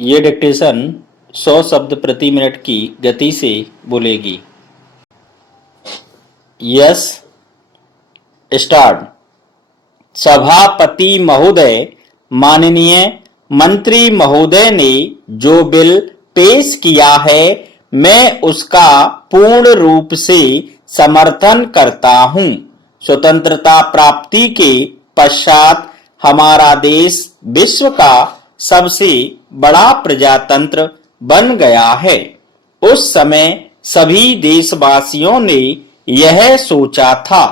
ये डिक्टेशन 100 शब्द प्रति मिनट की गति से बोलेगी। Yes, start. सभापति महोदय, माननीय मंत्री महोदय ने जो बिल पेश किया है, मैं उसका पूर्ण रूप से समर्थन करता हूं। स्वतंत्रता प्राप्ति के पश्चात हमारा देश विश्व का सबसे बड़ा प्रजातंत्र बन गया है। उस समय सभी देशवासियों ने यह सोचा था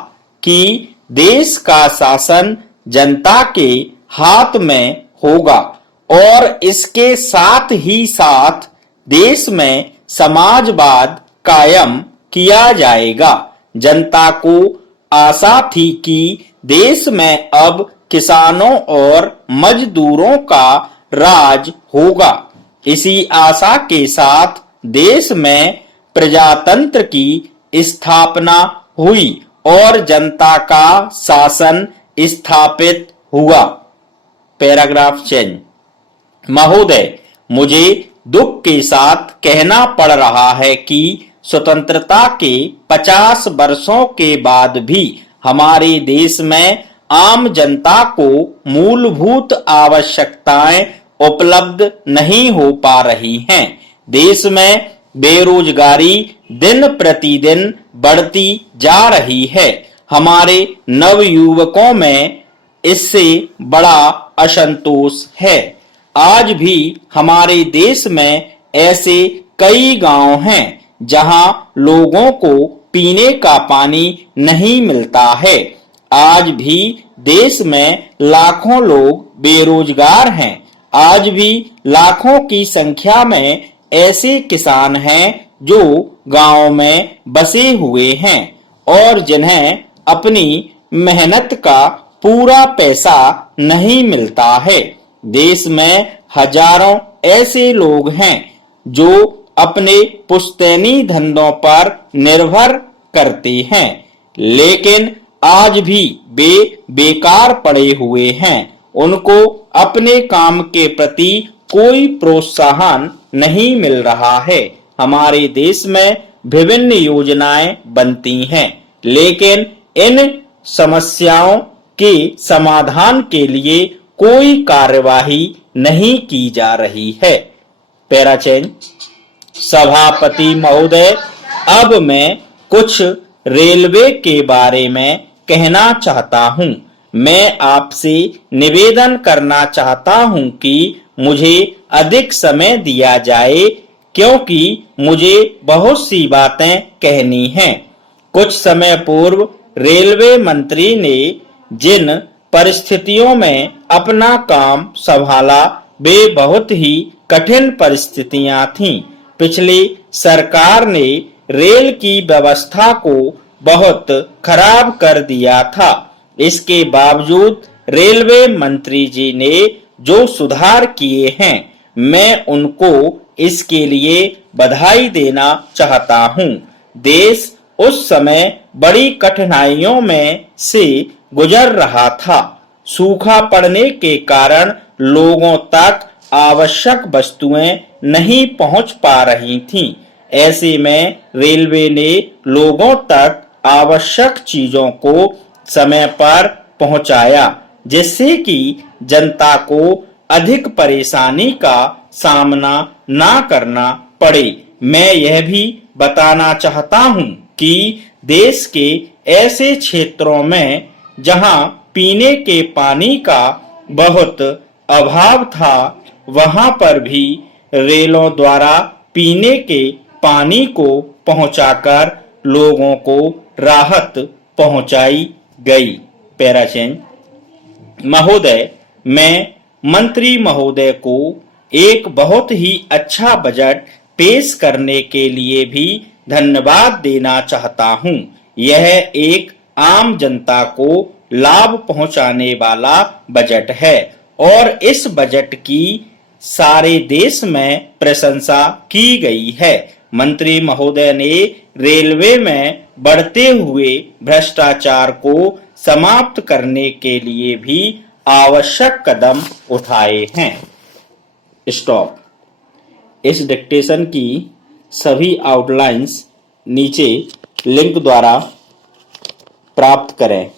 कि देश का शासन जनता के हाथ में होगा और इसके साथ ही साथ देश में समाजवाद कायम किया जाएगा। जनता को आशा थी कि देश में अब किसानों और मजदूरों का राज होगा। इसी आशा के साथ देश में प्रजातंत्र की स्थापना हुई और जनता का शासन स्थापित हुआ। Paragraph change. महोदय, मुझे दुख के साथ कहना पड़ रहा है कि स्वतंत्रता के 50 वर्षों के बाद भी हमारे देश में आम जनता को मूलभूत आवश्यकताएं उपलब्ध नहीं हो पा रही हैं। देश में बेरोजगारी दिन प्रतिदिन बढ़ती जा रही है। हमारे नवयुवकों में इससे बड़ा असंतोष है। आज भी हमारे देश में ऐसे कई गांव हैं जहां लोगों को पीने का पानी नहीं मिलता है। आज भी देश में लाखों लोग बेरोजगार हैं। आज भी लाखों की संख्या में ऐसे किसान हैं जो गांव में बसे हुए हैं और जिन्हें अपनी मेहनत का पूरा पैसा नहीं मिलता है। देश में हजारों ऐसे लोग हैं जो अपने पुश्तैनी धंधों पर निर्भर करते हैं, लेकिन आज भी वे बेकार पड़े हुए हैं। उनको अपने काम के प्रति कोई प्रोत्साहन नहीं मिल रहा है। हमारे देश में विभिन्न योजनाएं बनती हैं, लेकिन इन समस्याओं के समाधान के लिए कोई कार्यवाही नहीं की जा रही है। पैराचेंज। सभापति महोदय, अब मैं कुछ रेलवे के बारे में कहना चाहता हूं। मैं आपसे निवेदन करना चाहता हूं कि मुझे अधिक समय दिया जाए, क्योंकि मुझे बहुत सी बातें कहनी हैं। कुछ समय पूर्व रेलवे मंत्री ने जिन परिस्थितियों में अपना काम संभाला, वे बहुत ही कठिन परिस्थितियां थीं। पिछली सरकार ने रेल की व्यवस्था को बहुत खराब कर दिया था। इसके बावजूद रेलवे मंत्री जी ने जो सुधार किए हैं, मैं उनको इसके लिए बधाई देना चाहता हूं। देश उस समय बड़ी कठिनाइयों में से गुजर रहा था। सूखा पड़ने के कारण लोगों तक आवश्यक वस्तुएं नहीं पहुंच पा रही थीं। ऐसे में रेलवे ने लोगों तक आवश्यक चीजों को समय पर पहुंचाया, जिससे कि जनता को अधिक परेशानी का सामना ना करना पड़े। मैं यह भी बताना चाहता हूं कि देश के ऐसे क्षेत्रों में जहां पीने के पानी का बहुत अभाव था, वहां पर भी रेलों द्वारा पीने के पानी को पहुंचाकर लोगों को राहत पहुंचाई गई। पैराचेंज। महोदय, मैं मंत्री महोदय को एक बहुत ही अच्छा बजट पेश करने के लिए भी धन्यवाद देना चाहता हूं। यह एक आम जनता को लाभ पहुंचाने वाला बजट है और इस बजट की सारे देश में प्रशंसा की गई है। मंत्री महोदय ने रेलवे में बढ़ते हुए भ्रष्टाचार को समाप्त करने के लिए भी आवश्यक कदम उठाए हैं। स्टॉप। इस डिक्टेशन की सभी आउटलाइंस नीचे लिंक द्वारा प्राप्त करें।